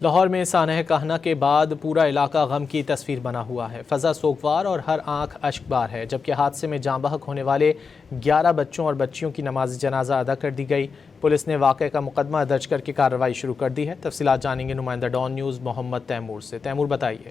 لاہور میں سانحہ کہنا کے بعد پورا علاقہ غم کی تصویر بنا ہوا ہے۔ فضا سوگوار اور ہر آنکھ اشک بار ہے، جبکہ حادثے میں جاں بحق ہونے والے 11 بچوں اور بچیوں کی نماز جنازہ ادا کر دی گئی۔ پولیس نے واقعے کا مقدمہ درج کر کے کارروائی شروع کر دی ہے۔ تفصیلات جانیں گے نمائندہ ڈان نیوز محمد تیمور سے۔ تیمور بتائیے۔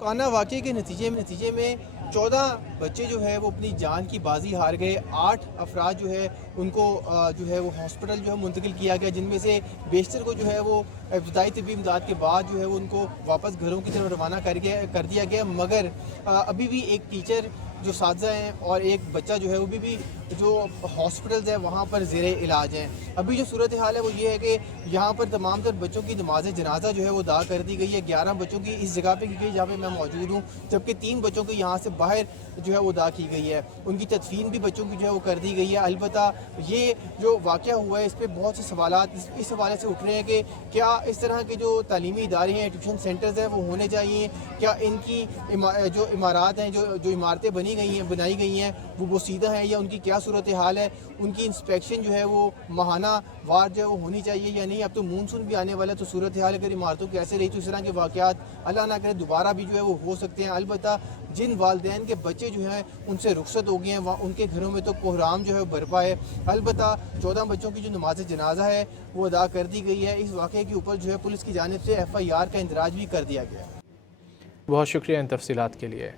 کانا واقعے کے نتیجے میں 14 بچے جو ہے وہ اپنی جان کی بازی ہار گئے۔ 8 افراد جو ہے ان کو وہ ہاسپٹل جو ہے منتقل کیا گیا، جن میں سے بیشتر کو جو ہے وہ ابتدائی طبی امداد کے بعد جو ہے وہ ان کو واپس گھروں کی طرف روانہ کر دیا گیا، مگر ابھی بھی ایک ٹیچر جو اساتذہ ہیں اور ایک بچہ جو ہے وہ بھی جو ہاسپٹلز ہیں وہاں پر زیر علاج ہیں۔ ابھی جو صورتحال ہے وہ یہ ہے کہ یہاں پر تمام تر بچوں کی نماز جنازہ جو ہے وہ ادا کر دی گئی ہے۔ 11 بچوں کی اس جگہ پہ کی گئی جہاں پہ میں موجود ہوں، جبکہ 3 بچوں کی یہاں سے باہر جو ہے وہ ادا کی گئی ہے۔ ان کی تدفین بھی بچوں کی جو ہے وہ کر دی گئی ہے۔ البتہ یہ جو واقعہ ہوا ہے اس پہ بہت سے سوالات اس حوالے سے اٹھ رہے ہیں کہ کیا اس طرح کے جو تعلیمی ادارے ہیں، ٹیوشن سینٹرز ہیں، وہ ہونے چاہیے؟ کیا ان کی جو عمارات ہیں، جو عمارتیں بنائی گئی ہیں وہ سیدھا ہیں، یا ان کی کیا صورتحال ہے؟ ان کی انسپیکشن جو ہے وہ ماہانہ وار جو ہے وہ ہونی چاہیے یا نہیں؟ اب تو مونسون بھی آنے والا ہے، تو صورتحال اگر عمارتوں کی ایسے رہی تو اس طرح کے واقعات اللہ نہ کرے دوبارہ بھی جو ہے وہ ہو سکتے ہیں۔ البتہ جن والدین کے بچے جو ہیں ان سے رخصت ہو گئے ہیں، ان کے گھروں میں تو کوحرام جو ہے برپا ہے۔ البتہ 14 بچوں کی جو نماز جنازہ ہے وہ ادا کر دی گئی ہے۔ اس واقعے کے اوپر جو ہے پولیس کی جانب سے FIR کا اندراج بھی کر دیا گیا ہے۔ بہت شکریہ ان تفصیلات کے لیے۔